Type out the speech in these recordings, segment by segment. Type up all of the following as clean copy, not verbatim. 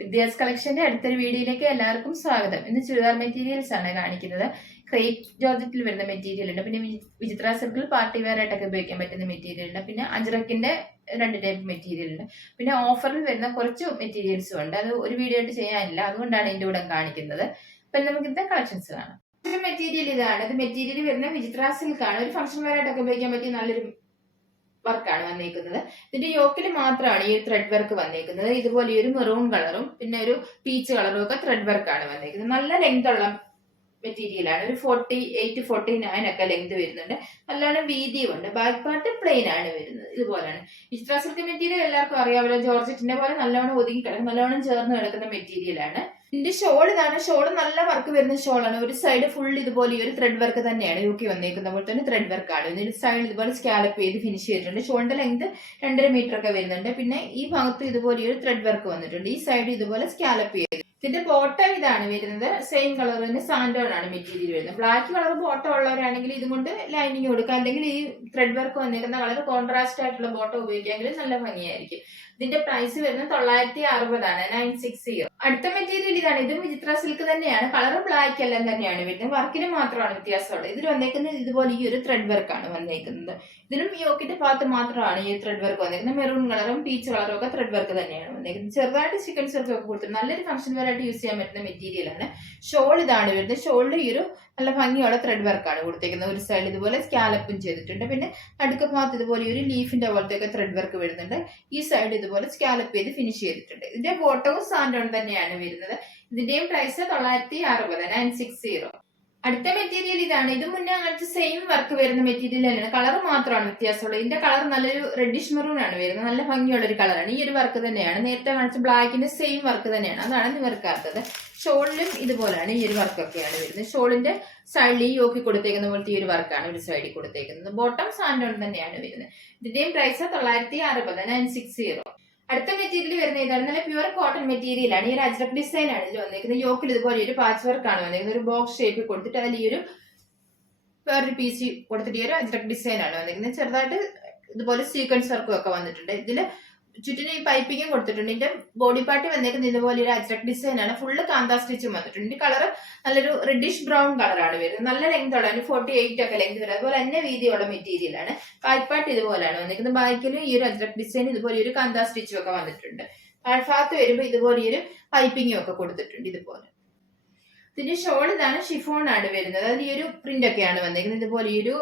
വിദ്യാസ് കളക്ഷന്റെ അടുത്തൊരു വീഡിയോയിലേക്ക് എല്ലാവർക്കും സ്വാഗതം. ഇന്ന് ചുരിദാർ മെറ്റീരിയൽസ് ആണ് കാണിക്കുന്നത്. ക്രേപ്പ് ജോർജറ്റിൽ വരുന്ന മെറ്റീരിയൽ ഉണ്ട്, പിന്നെ വിചിത്ര സിൽക്കിൽ പാർട്ടി വെയർ ആയിട്ടൊക്കെ ഉപയോഗിക്കാൻ പറ്റുന്ന മെറ്റീരിയൽ ഉണ്ട്, പിന്നെ അജ്രക്കിന്റെ 2 ടൈപ്പ് മെറ്റീരിയൽ ഉണ്ട്, പിന്നെ ഓഫറിൽ വരുന്ന കുറച്ച് മെറ്റീരിയൽസും ഉണ്ട്. അത് ഒരു വീഡിയോ ആയിട്ട് ചെയ്യാനില്ല, അതുകൊണ്ടാണ് ഇതിന്റെ കൂടെ കാണിക്കുന്നത്. അപ്പൊ നമുക്ക് ഇന്നത്തെ കളക്ഷൻസ് കാണാം. മെറ്റീരിയൽ ഇതാണ്. ഇത് മെറ്റീരിയൽ വരുന്ന വിചിത്ര സിൽക്ക് ആണ്. ഒരു ഫംഗ്ഷൻ വെയർ ആയിട്ടൊക്കെ ഉപയോഗിക്കാൻ പറ്റിയ നല്ലൊരു വർക്കാണ് വന്നേക്കുന്നത്. ഇതിന്റെ യോക്കിൽ മാത്രമാണ് ഈ ത്രെഡ് വർക്ക് വന്നേക്കുന്നത്. ഇതുപോലെ ഒരു മെറൂൺ കളറും പിന്നെ ഒരു പീച്ച് കളറും ഒക്കെ ത്രെഡ് വർക്കാണ് വന്നേക്കുന്നത്. നല്ല ലെങ്ത് ഉള്ള മെറ്റീരിയൽ ആണ്. ഒരു 48-49 ഒക്കെ ലെങ്ത് വരുന്നുണ്ട്. നല്ലോണം വീതിയും ഉണ്ട്. ബാക്ക് പാർട്ട് പ്ലെയിൻ ആണ് വരുന്നത്. ഇതുപോലെയാണ്. വിചിത്ര സിൽക്ക് മെറ്റീരിയൽ എല്ലാവർക്കും അറിയാമല്ലോ. ജോർജറ്റിന്റെ പോലെ നല്ലോണം ഒതുങ്ങി കിടക്കും, നല്ലോണം ചേർന്ന് കിടക്കുന്ന മെറ്റീരിയൽ ആണ്. ഇതിന്റെ ഷോൾ ഇതാണ്. ഷോൾ നല്ല വർക്ക് വരുന്ന ഷോളാണ്. ഒരു സൈഡ് ഫുൾ ഇതുപോലെ ഈ ഒരു ത്രെഡ് വർക്ക് തന്നെയാണ് യൂക്കി വന്നേക്കുന്ന പോലെ തന്നെ ത്രെഡ് വർക്ക് ആണ്. ഇതിന്റെ സൈഡ് ഇതുപോലെ സ്കാലപ്പ് ചെയ്ത് ഫിനിഷ് ചെയ്തിട്ടുണ്ട്. ഷോളിന്റെ ലെങ്ത് 2.5 മീറ്റർ ഒക്കെ വരുന്നുണ്ട്. പിന്നെ ഈ ഭാഗത്ത് ഇതുപോലെ ഒരു ത്രെഡ് വർക്ക് വന്നിട്ടുണ്ട്. ഈ സൈഡ് ഇതുപോലെ സ്കാലപ്പ് ചെയ്ത്. ഇതിന്റെ ബോട്ടം ഇതാണ് വരുന്നത്. സെയിം കളർ തന്നെ സാൻഡോൺ ആണ് മെറ്റീരിയൽ വരുന്നത്. ബ്ലാക്ക് കളർ ബോട്ടം ഉള്ളവരാണെങ്കിൽ ഇതുകൊണ്ട് ലൈനിങ് കൊടുക്കുക, അല്ലെങ്കിൽ ഈ ത്രെഡ് വർക്ക് വന്നിരിക്കുന്ന കളർ കോൺട്രാസ്റ്റ് ആയിട്ടുള്ള ബോട്ടം ഉപയോഗിക്കാമെങ്കിൽ നല്ല ഭംഗിയായിരിക്കും. ഇതിന്റെ പ്രൈസ് വരുന്നത് 960 ആണ്, 960. അടുത്ത മെറ്റീരിയൽ ഇതാണ്. ഇതും വിചിത്ര സിൽക്ക് തന്നെയാണ്. കളർ ബ്ലാക്ക് എല്ലാം തന്നെയാണ് വരുന്നത്. വർക്കിന് മാത്രമാണ് വ്യത്യാസമുള്ളത്. ഇതിൽ വന്നേക്കുന്നത് ഇതുപോലെ ഈ ഒരു ത്രെഡ് വർക്ക് ആണ് വന്നേക്കുന്നത്. ഇതിലും യോക്കിന്റെ ഭാഗത്ത് മാത്രമാണ് ഈ ത്രെഡ് വർക്ക് വന്നേക്കുന്നത്. മെറൂൺ കളറും പീച്ച് കളറും ഒക്കെ ത്രെഡ് വർക്ക് തന്നെയാണ് വന്നേക്കുന്നത്. ചെറുതായിട്ട് ചിക്കൻ വർക്ക് ഒക്കെ കൊടുത്തിട്ട് നല്ലൊരു ഫംഗ്ഷൻ വെയർ ആയിട്ട് യൂസ് ചെയ്യാൻ പറ്റുന്ന മെറ്റീരിയൽ ആണ്. ഷോൾ ഇതാണ് വരുന്നത്. ഷോളിൽ ഈ ഒരു നല്ല ഭംഗിയുള്ള ത്രെഡ് വർക്കാണ് കൊടുത്തേക്കുന്നത്. ഒരു സൈഡ് ഇതുപോലെ സ്കാലപ്പും ചെയ്തിട്ടുണ്ട്. പിന്നെ അടുത്ത ഭാഗത്ത് ഇതുപോലെ ഒരു ലീഫിന്റെ പോലത്തെ ഒക്കെ ത്രെഡ് വർക്ക് വരുന്നുണ്ട്. ഈ സൈഡ് ഇതുപോലെ സ്കാലപ്പ് ചെയ്ത് ഫിനിഷ് ചെയ്തിട്ടുണ്ട്. ഇതിന്റെ ബോട്ടവും സാൻഡോൺ തന്നെയാണ് വരുന്നത്. ഇതിന്റെയും പ്രൈസ് 960, 960. അടുത്ത മെറ്റീരിയൽ ഇതാണ്. ഇത് മുന്നേ കാണിച്ച സെയിം വർക്ക് വരുന്ന മെറ്റീരിയൽ തന്നെയാണ്. കളർ മാത്രമാണ് വ്യത്യാസമുള്ളത്. ഇതിന്റെ കളർ നല്ലൊരു റെഡിഷ് മെറൂൺ ആണ് വരുന്നത്. നല്ല ഭംഗിയുള്ള ഒരു കളറാണ്. ഈ ഒരു വർക്ക് തന്നെയാണ്. നേരത്തെ കാണിച്ച ബ്ലാക്കിന്റെ സെയിം വർക്ക് തന്നെയാണ്. അതാണ് നിവർക്കാത്തത്. ഷോളിലും ഇതുപോലെയാണ് ഈ ഒരു വർക്കൊക്കെയാണ് വരുന്നത്. ഷോളിന്റെ സൈഡിൽ ഈ യോക്കി കൊടുത്തേക്കുന്ന പോലത്തെ ഈ ഒരു വർക്കാണ് ഒരു സൈഡിൽ കൊടുത്തേക്കുന്നത്. ബോട്ടം സാൻഡോൺ തന്നെയാണ് വരുന്നത്. ഇതിന്റെയും പ്രൈസ് 960, 960. അടുത്ത മെറ്റീരിയൽ വരുന്ന ഇതാണ്. നല്ല പ്യുവർ കോട്ടൺ മെറ്റീരിയൽ ആണ്. ഈ ഒരു അജ്രക് ഡിസൈൻ ആണ് ഇതിൽ വന്നിരിക്കുന്നത്. യോക്കിൽ ഇതുപോലെ ഒരു പാച്ച് വർക്ക് ആണ് വന്നിരിക്കുന്നത്. ഒരു ബോക്സ് ഷേപ്പിൽ കൊടുത്തിട്ട് അതിൽ ഈ ഒരു വേറൊരു പീസ് കൊടുത്തിട്ട് ഈ ഒരു അജ്രക് ഡിസൈൻ ആണ് വന്നിരിക്കുന്നത്. ചെറുതായിട്ട് ഇതുപോലെ സീക്വൻസ് വർക്കും ഒക്കെ വന്നിട്ടുണ്ട്. ഇതിൽ ചുറ്റിന് ഈ പൈപ്പിങ്ങും കൊടുത്തിട്ടുണ്ട്. ഇതിന്റെ ബോഡി പാർട്ട് വന്നേക്കുന്നത് ഇതുപോലെ ഒരു അജ്രക് ഡിസൈൻ ആണ്. ഫുള്ള് കാന്താ സ്റ്റിച്ചും വന്നിട്ടുണ്ട്. ഇതിന്റെ കളർ നല്ലൊരു റെഡിഷ് ബ്രൗൺ കളറാണ് വരുന്നത്. നല്ല ലെങ്ത് ഉള്ള 48 ഒക്കെ ലെങ്ത് വരും. അതുപോലെ തന്നെ വീതിയുള്ള മെറ്റീരിയൽ ആണ്. ബാക്ക് പാർട്ട് ഇതുപോലെയാണ് വന്നിരിക്കുന്നത്. ബാക്കിലും ഈ ഒരു അജ്രക് ഡിസൈൻ ഇതുപോലെ ഒരു കാന്താ സ്റ്റിച്ചും ഒക്കെ വന്നിട്ടുണ്ട്. താഴ്ഭാഗത്ത് വരുമ്പോൾ ഇതുപോലെ ഒരു പൈപ്പിങ്ങും ഒക്കെ കൊടുത്തിട്ടുണ്ട്. ഇതുപോലെ ഇതിന്റെ ഷോൾ ഇതാണ്. ഷിഫോൺ ആണ് വരുന്നത്. അതിൽ ഈ ഒരു പ്രിന്റ് ഒക്കെയാണ് വന്നിരിക്കുന്നത്. ഇതുപോലെ ഈ ഒരു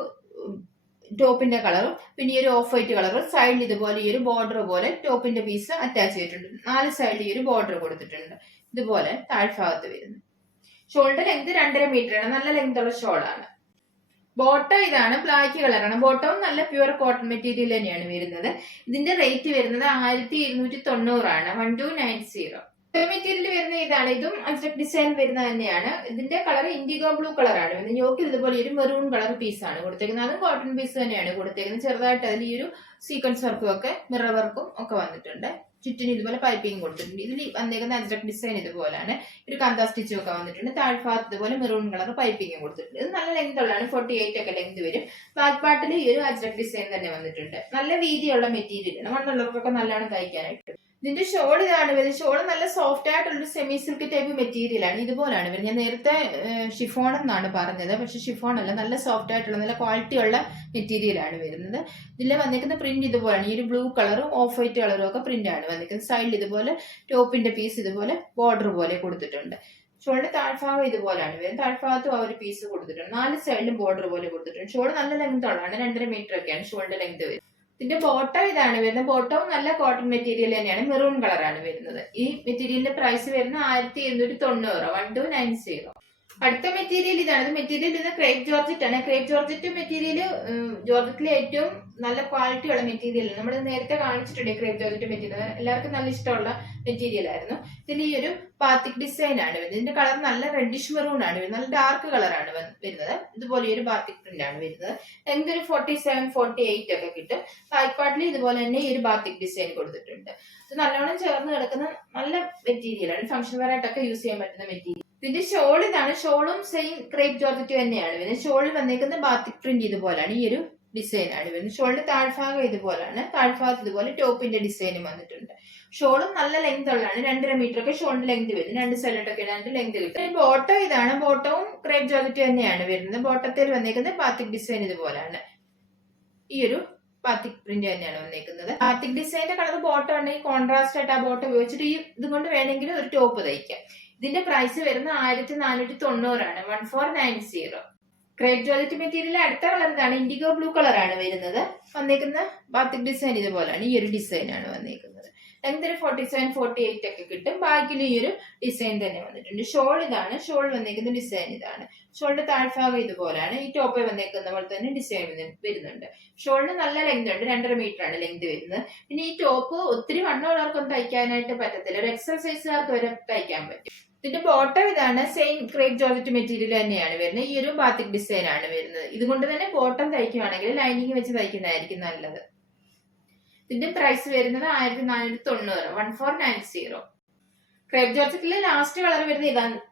ടോപ്പിന്റെ കളറും പിന്നെ ഈ ഒരു ഓഫ് വൈറ്റ് കളറും സൈഡിൽ ഇതുപോലെ ഈ ഒരു ബോർഡർ പോലെ ടോപ്പിന്റെ പീസ് അറ്റാച്ച് ചെയ്തിട്ടുണ്ട്. 4 സൈഡിൽ ഈ ഒരു ബോർഡർ കൊടുത്തിട്ടുണ്ട്. ഇതുപോലെ താഴ്ഭാഗത്ത് വരുന്നു. ഷോളിന്റെ ലെങ്ത് 2.5 മീറ്റർ ആണ്. നല്ല ലെങ്ത് ഉള്ള ഷോളാണ്. ബോട്ടം ഇതാണ്. ബ്ലാക്ക് കളറാണ്. ബോട്ടവും നല്ല പ്യുവർ കോട്ടൺ മെറ്റീരിയൽ തന്നെയാണ് വരുന്നത്. ഇതിന്റെ റേറ്റ് വരുന്നത് 1290 ആണ്, 1290. മെറ്റീരിയൽ വരുന്ന ഇതാണ്. ഇതും അജ്രക് ഡിസൈൻ വരുന്ന തന്നെയാണ്. ഇതിന്റെ കളർ ഇൻഡിഗോ ബ്ലൂ കളറാണ് വരുന്നത്. യോക്കിൽ ഇതുപോലെ ഒരു മെറൂൺ കളർ പീസാണ് കൊടുത്തേക്കുന്നത്. അതും കോട്ടൺ പീസ് തന്നെയാണ് കൊടുത്തേക്കുന്നത്. ചെറുതായിട്ട് അതിൽ ഈ ഒരു സീക്വൻസ് വർക്കും ഒക്കെ മിറർ വർക്കും ഒക്കെ വന്നിട്ടുണ്ട്. ചുറ്റിന് ഇതുപോലെ പൈപ്പിംഗ് കൊടുത്തിട്ടുണ്ട്. ഇതിൽ വന്നേക്കുന്ന അജ്രക് ഡിസൈൻ ഇതുപോലെയാണ്. ഒരു കാന്താ സ്റ്റിച്ചും ഒക്കെ വന്നിട്ടുണ്ട്. താഴ്ഭാഗത്ത് ഇതുപോലെ മെറൂൺ കളർ പൈപ്പിംഗ് കൊടുത്തിട്ടുണ്ട്. ഇത് നല്ല ലെങ്ത് ഉള്ളതാണ്. 48 ഒക്കെ ലെങ്ത് വരും. ബാക്ക് പാർട്ടിൽ ഈ ഒരു അജ്രക് ഡിസൈൻ തന്നെ വന്നിട്ടുണ്ട്. നല്ല വീതിയുള്ള മെറ്റീരിയൽ ആണ്. മണ്ണുള്ളവർക്കൊക്കെ നല്ലോണം തയ്ക്കാനായിട്ട്. ഇതിന്റെ ഷോൾ ഇതാണ് വരുന്നത്. ഷോൾ നല്ല സോഫ്റ്റ് ആയിട്ടുള്ള സെമി സിൽക്ക് ടൈപ്പ് മെറ്റീരിയൽ ആണ്. ഇതുപോലാണ് വരുന്നത്. ഞാൻ നേരത്തെ ഷിഫോൺ എന്നാണ് പറഞ്ഞത്, പക്ഷെ ഷിഫോൺ അല്ല. നല്ല സോഫ്റ്റ് ആയിട്ടുള്ള നല്ല ക്വാളിറ്റി ഉള്ള മെറ്റീരിയൽ ആണ് വരുന്നത്. ഇതിൽ വന്നിരിക്കുന്ന പ്രിന്റ് ഇതുപോലെയാണ്. ഈ ഒരു ബ്ലൂ കളറും ഓഫ് വൈറ്റ് കളറും ഒക്കെ പ്രിന്റ് ആണ് വന്നിരിക്കുന്നത്. സൈഡിൽ ഇതുപോലെ ടോപ്പിന്റെ പീസ് ഇതുപോലെ ബോർഡർ പോലെ കൊടുത്തിട്ടുണ്ട്. ഷോളിന്റെ താഴ്ഭാഗം ഇതുപോലെയാണ് വരുന്നത്. താഴ്ഭാഗത്തും ആ ഒരു പീസ് കൊടുത്തിട്ടുണ്ട്. 4 സൈഡിലും ബോർഡർ പോലെ കൊടുത്തിട്ടുണ്ട്. ഷോൾ നല്ല ലെങ്ത് ഉള്ളതാണ്. 2.5 മീറ്റർ ഒക്കെയാണ് ഷോളിന്റെ ലെങ്ത് വരുന്നത്. ഇതിന്റെ ബോട്ടം ഇതാണ് വരുന്നത്. ബോട്ടവും നല്ല കോട്ടൺ മെറ്റീരിയൽ തന്നെയാണ്. മെറൂൺ കളറാണ് വരുന്നത്. ഈ മെറ്റീരിയലിന്റെ പ്രൈസ് വരുന്നത് 1290, 1290. അടുത്ത മെറ്റീരിയൽ ഇതാണ്. മെറ്റീരിയൽ ഇത് ക്രേപ്പ് ജോർജറ്റ് ആണ്. ക്രേപ്പ് ജോർജറ്റ് മെറ്റീരിയൽ ജോർജറ്റിലെ ഏറ്റവും നല്ല ക്വാളിറ്റി ഉള്ള മെറ്റീരിയൽ. നമ്മൾ നേരത്തെ കാണിച്ചിട്ടുണ്ട് ക്രേപ്പ് ജോർജറ്റ് മെറ്റീരിയൽ. എല്ലാവർക്കും നല്ല ഇഷ്ടമുള്ള മെറ്റീരിയൽ ആയിരുന്നു. ഇതിൽ ഈ ഒരു ബാത്തിക് ഡിസൈൻ ആണ് വരുന്നത്. ഇതിന്റെ കളർ നല്ല റെഡിഷ് മെറൂൺ ആണ് വരുന്നത്. നല്ല ഡാർക്ക് കളറാണ് വരുന്നത്. ഇതുപോലെ ഒരു ബാത്തിക് പ്രിന്റ് ആണ് വരുന്നത്. ലെങ്ത് ഒരു 47-48 ഒക്കെ കിട്ടും. ബാക്ക് പാർട്ടിൽ ഇതുപോലെ തന്നെ ഈ ഒരു ബാത്തിക് ഡിസൈൻ കൊടുത്തിട്ടുണ്ട്. ഇത് നല്ലോണം ചേർന്ന് കിടക്കുന്ന നല്ല മെറ്റീരിയൽ ആണ്. ഫംഗ്ഷൻ വെയർ ആയിട്ടൊക്കെ യൂസ് ചെയ്യാൻ പറ്റുന്ന മെറ്റീരിയൽ. ഇതിന്റെ ഷോൾ ഇതാണ്. ഷോളും സെയിം ക്രേപ്പ് ജോർജറ്റ് തന്നെയാണ് വരുന്നത്. ഷോളിൽ വന്നേക്കുന്ന ബാത്തിക് പ്രിന്റ് ഇതുപോലാണ്. ഈ ഒരു ഡിസൈൻ ആണ് വരുന്നത്. ഷോളിന്റെ താഴ്ഭാഗം ഇതുപോലാണ്. താഴ്ഭാഗത്ത് ഇതുപോലെ ടോപ്പിന്റെ ഡിസൈനും വന്നിട്ടുണ്ട്. ഷോളും നല്ല ലെങ്ത് ഉള്ളതാണ്, 2.5 മീറ്റർ ഒക്കെ ഷോളിന്റെ ലെങ്ത് വരുന്നത്, 2 സൈഡിലോട്ടൊക്കെ ഇടാനായിട്ട് ലെങ്ത് കിട്ടും. ബോട്ടം ഇതാണ്, ബോട്ടവും ക്രേപ്പ് ജോർജറ്റ് തന്നെയാണ് വരുന്നത്. ബോട്ടത്തിൽ വന്നേക്കുന്നത് ബാത്തിക് ഡിസൈൻ ഇതുപോലാണ്, ഈ ഒരു ബാത്തിക് പ്രിന്റ് തന്നെയാണ് വന്നേക്കുന്നത്. ബാത്തിക് ഡിസൈനിന്റെ കളർ ബോട്ടം ഉണ്ടെങ്കിൽ കോൺട്രാസ്റ്റ് ആയിട്ട് ആ ബോട്ടം ഉപയോഗിച്ചിട്ട് ഈ ഇതുകൊണ്ട് വേണമെങ്കിൽ ഒരു ടോപ്പ് തയ്ക്കാം. ഇതിന്റെ പ്രൈസ് വരുന്നത് 1490 1490. ക്രേപ്പ് ജോർജറ്റ് മെറ്റീരിയൽ അടുത്ത കളർ ഇതാണ്, ഇൻഡിഗോ ബ്ലൂ കളർ ആണ് വരുന്നത്. വന്നേക്കുന്ന ബാത്തിക് ഡിസൈൻ ഇതുപോലാണ്, ഈ ഒരു ഡിസൈൻ ആണ് വന്നേക്കുന്നത്. ലെങ്ത് 47 48 ഒക്കെ കിട്ടും. ബാക്കിൽ ഈ ഒരു ഡിസൈൻ തന്നെ വന്നിട്ടുണ്ട്. ഷോൾ ഇതാണ്, ഷോൾ വന്നേക്കുന്ന ഡിസൈൻ ഇതാണ്. ഷോളിന്റെ താഴ്ഭാഗം ഇതുപോലാണ്, ഈ ടോപ്പ് വന്നേക്കുന്ന പോലെ തന്നെ ഡിസൈൻ വരുന്നുണ്ട്. ഷോളിന് നല്ല ലെങ്ത് ഉണ്ട്, 2.5 മീറ്റർ ആണ് ലെങ്ത് വരുന്നത്. പിന്നെ ഈ ടോപ്പ് ഒത്തിരി വണ്ണമുള്ളവർക്കൊന്നും തയ്ക്കാനായിട്ട് പറ്റത്തില്ല, ഒരു എക്സൽ സൈസുകാർക്ക് വരെ തയ്ക്കാൻ പറ്റും. ഇതിന്റെ ബോട്ടം ഇതാണ്, സെയിം ക്രേപ്പ് ജോർജറ്റ് മെറ്റീരിയൽ തന്നെയാണ് വരുന്നത്. ഈ ഒരു ബാത്തിക് ഡിസൈൻ ആണ് വരുന്നത്. ഇതുകൊണ്ട് തന്നെ ബോട്ടം തയ്ക്കുവാണെങ്കിൽ ലൈനിങ് വെച്ച് തയ്ക്കുന്നതായിരിക്കും നല്ലത്. ഇതിന്റെ പ്രൈസ് വരുന്നത് 1490 1490. ക്രേപ്പ് ജോർജറ്റിലെ ലാസ്റ്റ് കളർ വരുന്നത്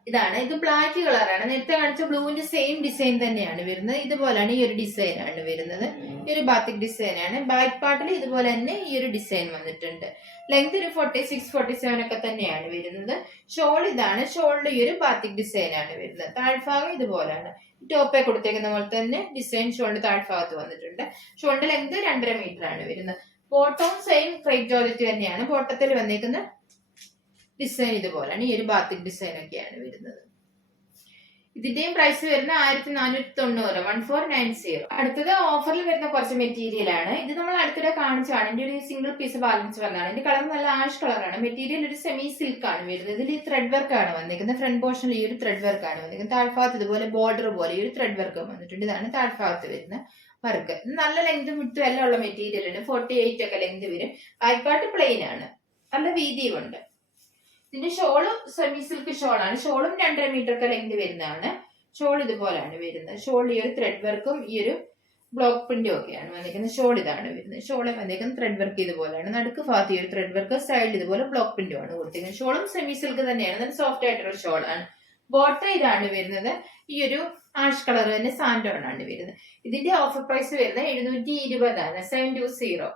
ഇതാണ്. ഇത് ബ്ലാക്ക് കളറാണ്. നേരത്തെ കാണിച്ച ബ്ലൂവിന്റെ സെയിം ഡിസൈൻ തന്നെയാണ് വരുന്നത്. ഇതുപോലാണ് ഈ ഒരു ഡിസൈൻ ആണ് വരുന്നത്. ഈ ഒരു ബാത്തിക് ഡിസൈൻ ആണ്. ബാക്ക് പാർട്ടിൽ ഇതുപോലെ തന്നെ ഈ ഒരു ഡിസൈൻ വന്നിട്ടുണ്ട്. ലെങ്ത് ഒരു 46 47 ഒക്കെ തന്നെയാണ് വരുന്നത്. ഷോൾ ഇതാണ്, ഷോളിൽ ഈ ഒരു ബാത്തിക് ഡിസൈൻ ആണ് വരുന്നത്. താഴ്ഭാഗം ഇതുപോലാണ്, ടോപ്പെ കൊടുത്തേക്കുന്ന പോലെ തന്നെ ഡിസൈൻ ഷോളിന്റെ താഴ്ഭാഗത്ത് വന്നിട്ടുണ്ട്. ഷോളിന്റെ ലെങ്ത് 2.5 മീറ്റർ ആണ് വരുന്നത്. ബോട്ടവും സെയിം ക്രേപ്പ് ജോർജറ്റ് തന്നെയാണ്. ബോട്ടത്തിൽ വന്നേക്കുന്ന ഡിസൈൻ ഇതുപോലാണ്, ഈ ഒരു ബാത്തിക് ഡിസൈൻ ഒക്കെയാണ് വരുന്നത്. ഇതിന്റെയും പ്രൈസ് വരുന്നത് 1490 1490. അടുത്തത് ഓഫറിൽ വരുന്ന കുറച്ച് മെറ്റീരിയൽ ആണ്. ഇത് നമ്മൾ അടുത്തിടെ കാണിച്ചാണ്. ഇതിന്റെ ഒരു സിംഗിൾ പീസ് ബാലൻസ് വന്നതാണ്. ഇതിന്റെ കളർ നല്ല ആഷ് കളറാണ്. മെറ്റീരിയൽ ഒരു സെമി സിൽക്ക് ആണ് വരുന്നത്. ഇതിൽ ഈ ത്രെഡ് വർക്ക് ആണ് വന്നിരിക്കുന്നത്. ഫ്രണ്ട് പോർഷനിൽ ഈ ഒരു ത്രെഡ് വർക്ക് ആണ് വന്നിരിക്കുന്നത്. താഴ്ഭാഗത്ത് ഇതുപോലെ ബോർഡർ പോലെ ഈ ഒരു ത്രെഡ് വർക്ക് വന്നിട്ടുണ്ട്. ഇതാണ് താഴ്ഭാഗത്ത് വരുന്ന വർക്ക്. നല്ല ലെങ്തും വിട്ടും എല്ലാം ഉള്ള മെറ്റീരിയൽ ആണ്. 48 ഒക്കെ ലെങ്ത് വരും. ബാക്ക് പാർട്ട് പ്ലെയിൻ ആണ്, നല്ല വീതിയുമുണ്ട്. ഇതിന്റെ ഷോള് സെമി സിൽക്ക് ഷോളാണ്. ഷോളും 2.5 മീറ്റർ ഒക്കെ ലെങ്ത് വരുന്നതാണ്. ഷോൾ ഇതുപോലാണ് വരുന്നത്. ഷോൾ ഈ ഒരു ത്രെഡ് വർക്കും ഈ ഒരു ബ്ലോക്ക് പ്രിന്റും ഒക്കെയാണ് വന്നിരിക്കുന്നത്. ഷോൾ ഇതാണ് വരുന്നത്. ഷോളെ വന്നിരിക്കുന്ന ത്രെഡ് വർക്ക് ഇതുപോലെയാണ്. നടുക്ക് ഭാഗത്ത് ഈ ഒരു ത്രെഡ് വർക്ക്, സൈഡിൽ ഇതുപോലെ ബ്ലോക്ക് പ്രിന്റും ആണ് കൊടുത്തിരിക്കുന്നത്. ഷോളും സെമി സിൽക്ക് തന്നെയാണ്, നല്ല സോഫ്റ്റ് ആയിട്ടുള്ള ഷോളാണ്. ബോട്ടം ഇതാണ് വരുന്നത്. ഈ ഒരു ആഷ് കളർ തന്നെ സാൻഡോൺ ആണ് വരുന്നത്. ഇതിന്റെ ഓഫർ പ്രൈസ് വരുന്നത് 720 ആണ് 720.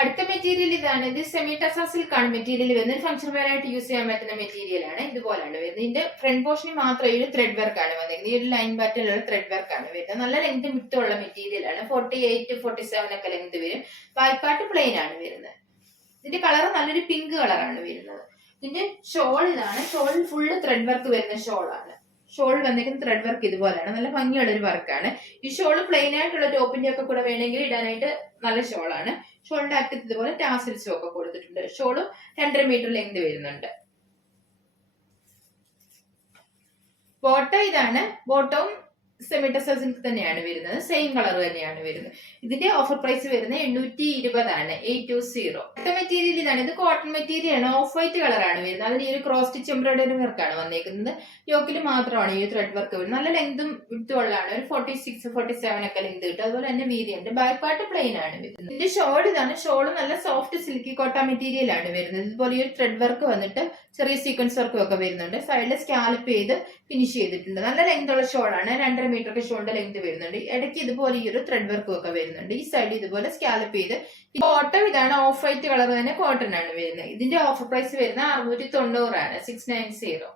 അടുത്ത മെറ്റീരിയൽ ഇതാണ്. ഇത് സെമി ടസ സിൽക്ക് ആണ് മെറ്റീരിയൽ വരുന്നത്. ഫംഗ്ഷൻ വെയർ ആയിട്ട് യൂസ് ചെയ്യാൻ പറ്റുന്ന മെറ്റീരിയൽ ആണ്. ഇതുപോലാണ് വരുന്നത്. ഇതിന്റെ ഫ്രണ്ട് പോർഷനിൽ മാത്രം ഈ ഒരു ത്രെഡ് വർക്ക് ആണ് വന്നിരിക്കുന്നത്. ഈ ഒരു ലൈൻ പാറ്റേണിലുള്ള ത്രെഡ് വർക്ക് ആണ് വരുന്നത്. നല്ല ലെങ്ത് വിട്ടുള്ള മെറ്റീരിയൽ ആണ്. 48 47 ഒക്കെ ലെങ്ത് വരും. ബാക്ക് പാർട്ട് പ്ലെയിൻ ആണ് വരുന്നത്. ഇതിന്റെ കളർ നല്ലൊരു പിങ്ക് കളറാണ് വരുന്നത്. ഇതിന്റെ ഷോൾ ഇതാണ്. ഷോളിൽ ഫുള്ള് ത്രെഡ് വർക്ക് വരുന്ന ഷോളാണ്. ഷോൾ വന്നിരിക്കുന്ന ത്രെഡ് വർക്ക് ഇതുപോലെയാണ്, നല്ല ഭംഗിയുള്ള ഒരു വർക്കാണ്. ഈ ഷോള് പ്ലെയിൻ ആയിട്ടുള്ള ടോപ്പിന്റെ ഒക്കെ കൂടെ വേണമെങ്കിൽ ഇടാനായിട്ട് നല്ല ഷോളാണ്. ഷോളിന്റെ അറ്റത്ത് ഇതുപോലെ ടാസിൽസും ഒക്കെ കൊടുത്തിട്ടുണ്ട്. ഷോള് 2.5 മീറ്റർ ലെങ്ത് വരുന്നുണ്ട്. ബോട്ടം ഇതാണ്. ബോട്ടവും സെമി ടസ സിൽക്ക് തന്നെയാണ് വരുന്നത്. സെയിം കളർ തന്നെയാണ് വരുന്നത്. ഇതിന്റെ ഓഫർ പ്രൈസ് വരുന്നത് 820 ആണ് 820. അടുത്ത മെറ്റീരിയൽ ഇതാണ്. ഇത് കോട്ടൺ മെറ്റീരിയൽ ആണ്. ഓഫ് വൈറ്റ് കളറാണ് വരുന്നത്. അതിന് ഈ ഒരു ക്രോസ് സ്റ്റിച്ച് എംബ്രോയിഡറി വർക്കാണ് വന്നേക്കുന്നത്. യോക്കിൽ മാത്രമാണ് ഈ ത്രെഡ് വർക്ക് വരുന്നത്. നല്ല ലെങ്തും വിട്ടുള്ളതാണ്. ഒരു 46 47 ഒക്കെ ലെങ്ത് കിട്ടും. അതുപോലെ തന്നെ വീതിയുണ്ട്. ബാക്ക് പാർട്ട് പ്ലെയിൻ ആണ് വരുന്നത്. ഇതിന്റെ ഷോൾ ഇതാണ്. ഷോള് നല്ല സോഫ്റ്റ് സിൽക്കി കോട്ട മെറ്റീരിയൽ ആണ് വരുന്നത്. ഇതുപോലെ ഈ ഒരു ത്രെഡ് വർക്ക് വന്നിട്ട് ചെറിയ സീക്വൻസ് വർക്കും ഒക്കെ വരുന്നുണ്ട്. സൈഡിൽ സ്കാലപ്പ് ചെയ്ത് ഫിനിഷ് ചെയ്തിട്ടുണ്ട്. നല്ല ലെങ്ത് ഉള്ള ഷോളാണ്. 2.5 മീറ്റർ ഒക്കെ ഷോളിന്റെ ലെങ്ത് വരുന്നുണ്ട്. ഇടയ്ക്ക് ഇതുപോലെ ഈ ഒരു ത്രെഡ് വർക്കും ഒക്കെ വരുന്നുണ്ട്. ഈ സൈഡ് ഇതുപോലെ സ്കാലപ്പ് ചെയ്ത്. ബോട്ടം ഇതാണ്. ഓഫ് വൈറ്റ് കളർ തന്നെ കോട്ടൺ ആണ് വരുന്നത്. ഇതിന്റെ ഓഫർ പ്രൈസ് വരുന്നത് 690 ആണ് 690.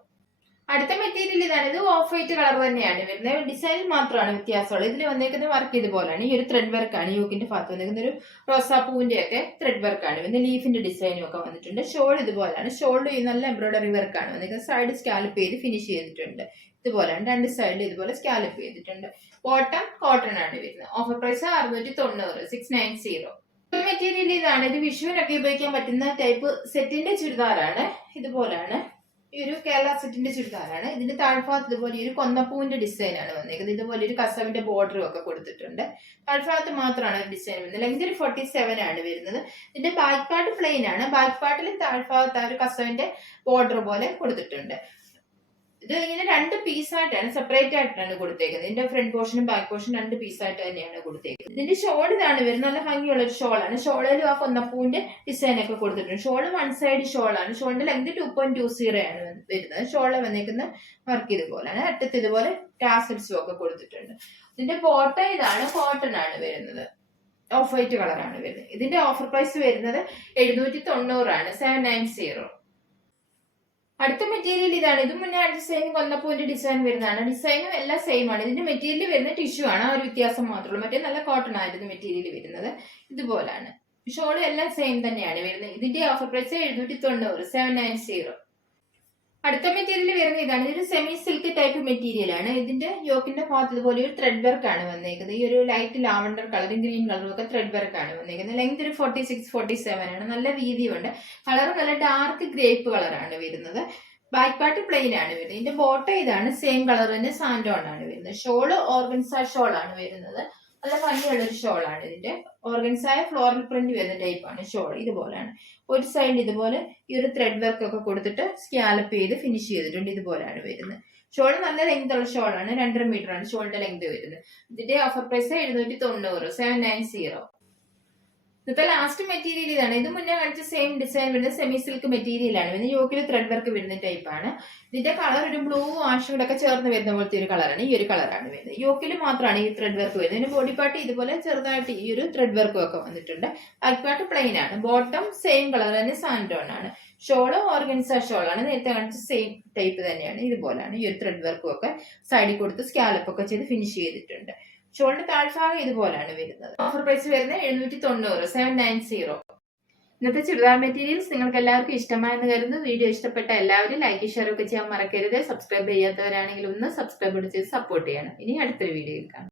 അടുത്ത മെറ്റീരിയൽ ഇതാണ്. ഇത് ഓഫ് വൈറ്റ് കളർ തന്നെയാണ് വരുന്നത്. ഡിസൈനിൽ മാത്രമാണ് വ്യത്യാസമുള്ളത്. ഇതിൽ വന്നേക്കുന്ന വർക്ക് ഇതുപോലെയാണ്. ഈ ഒരു ത്രെഡ് വർക്കാണ് യോക്കിന്റെ ഭാഗത്ത് വന്നേക്കുന്ന ഒരു റോസാപ്പൂവിന്റെ ഒക്കെ ത്രെഡ് വർക്കാണ് വരുന്നത്. ലീഫിന്റെ ഡിസൈനും ഒക്കെ വന്നിട്ടുണ്ട്. ഷോൾ ഇതുപോലെയാണ്. ഷോളിൽ നല്ല എംബ്രോയിഡറി വർക്കാണ് വന്നിരിക്കുന്നത്. സൈഡ് സ്കാലപ്പ് ചെയ്ത് ഫിനിഷ് ചെയ്തിട്ടുണ്ട്. ഇതുപോലെയാണ്. 2 സൈഡിൽ ഇതുപോലെ സ്കാലപ്പ് ചെയ്തിട്ടുണ്ട്. ബോട്ടം കോട്ടൺ ആണ് വരുന്നത്. Offer price 690 690. മെറ്റീരിയൽ ഇതാണ്. ഇത് വിഷുവിനൊക്കെ ഉപയോഗിക്കാൻ പറ്റുന്ന ടൈപ്പ് സെറ്റിന്റെ ചുരിദാറാണ്. ഇതുപോലാണ്. ഈ ഒരു കേരള സെറ്റിന്റെ ചുരിദാറാണ്. ഇതിന്റെ താഴ്ഭാഗത്ത് ഇതുപോലെ ഒരു കൊന്നപ്പൂവിന്റെ ഡിസൈൻ ആണ് വന്നിരിക്കുന്നത്. ഇതുപോലെ ഒരു കസവിന്റെ ബോർഡറും ഒക്കെ കൊടുത്തിട്ടുണ്ട്. താഴ്ഭാഗത്ത് മാത്രമാണ് ഡിസൈൻ വരുന്നത്. ലെങ്ത് ഒരു 47 ആണ് വരുന്നത്. ഇതിന്റെ ബാക്ക് പാർട്ട് പ്ലെയിൻ ആണ്. ബാക്ക് പാർട്ടിലും താഴ്ഭാഗത്ത് ആ ഒരു കസവിന്റെ ബോർഡർ പോലെ കൊടുത്തിട്ടുണ്ട്. ഇത് ഇങ്ങനെ 2 പീസായിട്ടാണ്, സെപ്പറേറ്റ് ആയിട്ടാണ് കൊടുത്തേക്കുന്നത്. ഇതിന്റെ ഫ്രണ്ട് പോർഷനും ബാക്ക് പോർഷനും 2 പീസായിട്ട് തന്നെയാണ് കൊടുത്തേക്കുന്നത്. ഇതിന്റെ ഷോൾ ഇതാണ് വരുന്നത്. നല്ല ഭംഗിയുള്ള ഒരു ഷോളാണ്. ഷോളിലും ആ കൊന്നപ്പൂവിന്റെ ഡിസൈൻ ഒക്കെ കൊടുത്തിട്ടുണ്ട്. ഷോള് 1 സൈഡ് ഷോളാണ്. ഷോളിന്റെ ലെങ്ത് 2.20 ആണ് വരുന്നത്. ഷോള് വന്നിരിക്കുന്ന വർക്ക് ഇതുപോലെയാണ്. അറ്റത്ത് ഇതുപോലെ ടാസൽസും ഒക്കെ കൊടുത്തിട്ടുണ്ട്. ഇതിന്റെ ബോട്ടം ഇതാണ്. കോട്ടൺ ആണ് വരുന്നത്. ഓഫ് വൈറ്റ് കളറാണ് വരുന്നത്. ഇതിന്റെ ഓഫർ പ്രൈസ് വരുന്നത് 790 790. അടുത്ത മെറ്റീരിയൽ ഇതാണ്. ഇത് മുന്നേ ഡിസൈൻ കൊന്നപ്പൂവിന്റെ ഡിസൈൻ വരുന്നതാണ്. ഡിസൈനും എല്ലാം സെയിം ആണ്. ഇതിന്റെ മെറ്റീരിയൽ വരുന്ന ടിഷ്യൂ ആണ്, ആ ഒരു വ്യത്യാസം മാത്രമേ ഉള്ളൂ. മറ്റേ നല്ല കോട്ടൺ ആയിരുന്നു മെറ്റീരിയൽ വരുന്നത്. ഇതുപോലാണ്. ഷോളും എല്ലാം സെയിം തന്നെയാണ് വരുന്നത്. ഇതിന്റെ ഓഫർ പ്രൈസ് 790 790. അടുത്ത മെറ്റീരിയൽ വരുന്ന ഇതാണ്. ഇതൊരു സെമി സിൽക്ക് ടൈപ്പ് മെറ്റീരിയൽ ആണ്. ഇതിന്റെ യോക്കിന്റെ ഭാഗത്ത് ഇതുപോലെ ഒരു ത്രെഡ് വർക്ക് ആണ് വന്നേക്കുന്നത്. ഈ ഒരു ലൈറ്റ് ലാവണ്ടർ കളറും ഗ്രീൻ കളറും ഒക്കെ ത്രെഡ് വർക്ക് ആണ് വന്നേക്കുന്നത്. ലെങ്ത് ഒരു 46-47 ആണ്. നല്ല വീതിയുണ്ട്. കളർ നല്ല ഡാർക്ക് ഗ്രേപ്പ് കളറാണ് വരുന്നത്. ബാക്ക് പാർട്ട് പ്ലെയിൻ ആണ് വരുന്നത്. ഇതിന്റെ ബോട്ടം ഇതാണ്, സെയിം കളർ തന്നെ സാൻഡോൺ ആണ് വരുന്നത്. ഷോള് ഓർഗൻസ ഷോൾ ആണ് വരുന്നത്. നല്ല ഭംഗിയുള്ള ഒരു ഷോൾ ആണ്. ഇതിന്റെ ഓർഗൻസായ ഫ്ലോറൽ പ്രിന്റ് വരുന്ന ടൈപ്പാണ് ഷോൾ. ഇതുപോലെയാണ്. ഒരു സൈഡ് ഇതുപോലെ ഈ ഒരു ത്രെഡ് വർക്ക് ഒക്കെ കൊടുത്തിട്ട് സ്കാലപ്പ് ചെയ്ത് ഫിനിഷ് ചെയ്തിട്ടുണ്ട്. ഇതുപോലെയാണ് വരുന്നത്. ഷോൾ നല്ല ലെങ്ത് ഉള്ള ഷോളാണ്. 2.5 മീറ്റർ ആണ് ഷോളിന്റെ ലെങ്ത് വരുന്നത്. ഇതിന്റെ ഓഫർ പ്രൈസ് 790 790. ഇന്നത്തെ ലാസ്റ്റ് മെറ്റീരിയൽ ഇതാണ്. ഇത് മുന്നേ കാണിച്ച സെയിം ഡിസൈൻ വരുന്ന സെമി സിൽക്ക് മെറ്റീരിയൽ ആണ്. ഇതിന് യോക്കിൽ ത്രെഡ് വർക്ക് വരുന്ന ടൈപ്പാണ്. ഇതിന്റെ കളർ ഒരു ബ്ലൂ ആഷും കൂടെ ഒക്കെ ചേർന്ന് വരുന്ന പോലത്തെ ഒരു കളറാണ്. ഈ ഒരു കളറാണ് വരുന്നത്. യോക്കിൽ മാത്രമാണ് ഈ ത്രെഡ് വർക്ക് വരുന്നത്. ഇതിന്റെ ബോഡി പാർട്ട് ഇതുപോലെ ചെറുതായിട്ട് ഈ ഒരു ത്രെഡ് വർക്കും ഒക്കെ വന്നിട്ടുണ്ട്. ബാക്ക് പാർട്ട് പ്ലെയിൻ ആണ്. ബോട്ടം സെയിം കളർ തന്നെ സാൻഡോൺ ആണ്. ഷോള് ഓർഗൻസ ഷോളാണ്. നേരത്തെ കാണിച്ച സെയിം ടൈപ്പ് തന്നെയാണ്. ഇതുപോലാണ്. ഈ ഒരു ത്രെഡ് വർക്കും ഒക്കെ സൈഡിൽ കൊടുത്ത് സ്കാലപ്പ് ഒക്കെ ചെയ്ത് ഫിനിഷ് ചെയ്തിട്ടുണ്ട്. ഷോളിന്റെ താഴ്ഭാഗം ഇതുപോലാണ് വരുന്നത്. ഓഫർ പ്രൈസ് വരുന്നത് 790 790. ഇന്നത്തെ ചുരിദാർ മെറ്റീരിയൽസ് നിങ്ങൾക്ക് എല്ലാവർക്കും ഇഷ്ടമായെന്ന് കരുതുന്നു. വീഡിയോ ഇഷ്ടപ്പെട്ട എല്ലാവരും ലൈക്ക് ഷെയർ ഒക്കെ ചെയ്യാൻ മറക്കരുത്. സബ്സ്ക്രൈബ് ചെയ്യാത്തവരാണെങ്കിൽ ഒന്ന് സബ്സ്ക്രൈബ് ചെയ്ത് സപ്പോർട്ട് ചെയ്യണം. ഇനി അടുത്തൊരു വീഡിയോയിൽ കാണാം.